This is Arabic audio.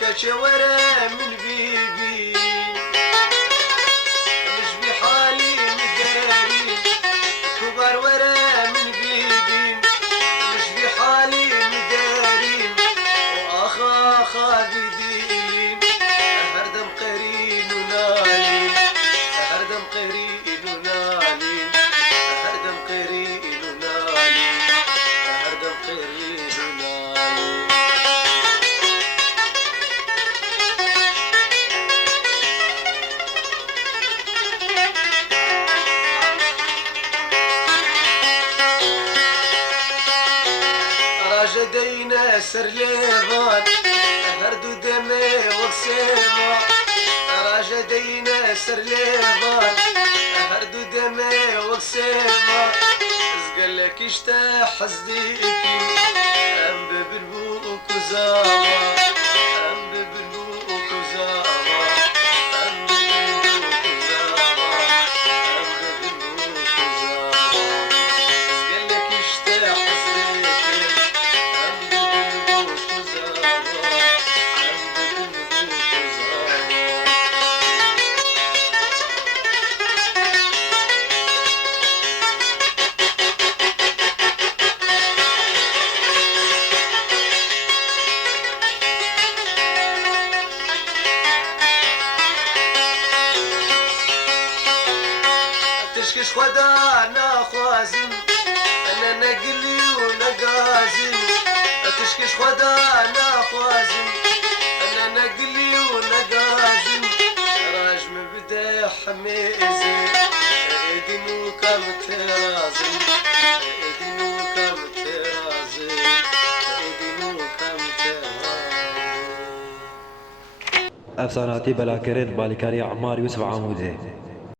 كشورة من بيبي مش بحالي مداري كبر ورا من بيبي مش بحالي مداري وآخا خابدي هردم قرين ونالي هردم قرين ونالي هردم قرين ونالي هردم قرين ونالي راجدينا سرليغان هردو دمي وسيما راجدينا سرليغان هردو دمي وسيما ازقلك اشتاح حزديكي ام ببلبوك وزاما ام ببلبوك وزاما ام ببلبوك وزاما ام ببلبوك وزاما ازقلك اشتاح حزديكي ام ببلبوك وزاما ام ببلبوك وزاما تشكش خدا ناخوازن انا نقلي ونقازن تشكش خدا ناخوازن انا نقلي ونقازن راجم بدا حميزن ايدنو كم ترازن ايدنو كم ترازن ايدنو كم ترازن افساناتی بلاکرین بالکاری عمار یوسف عمودی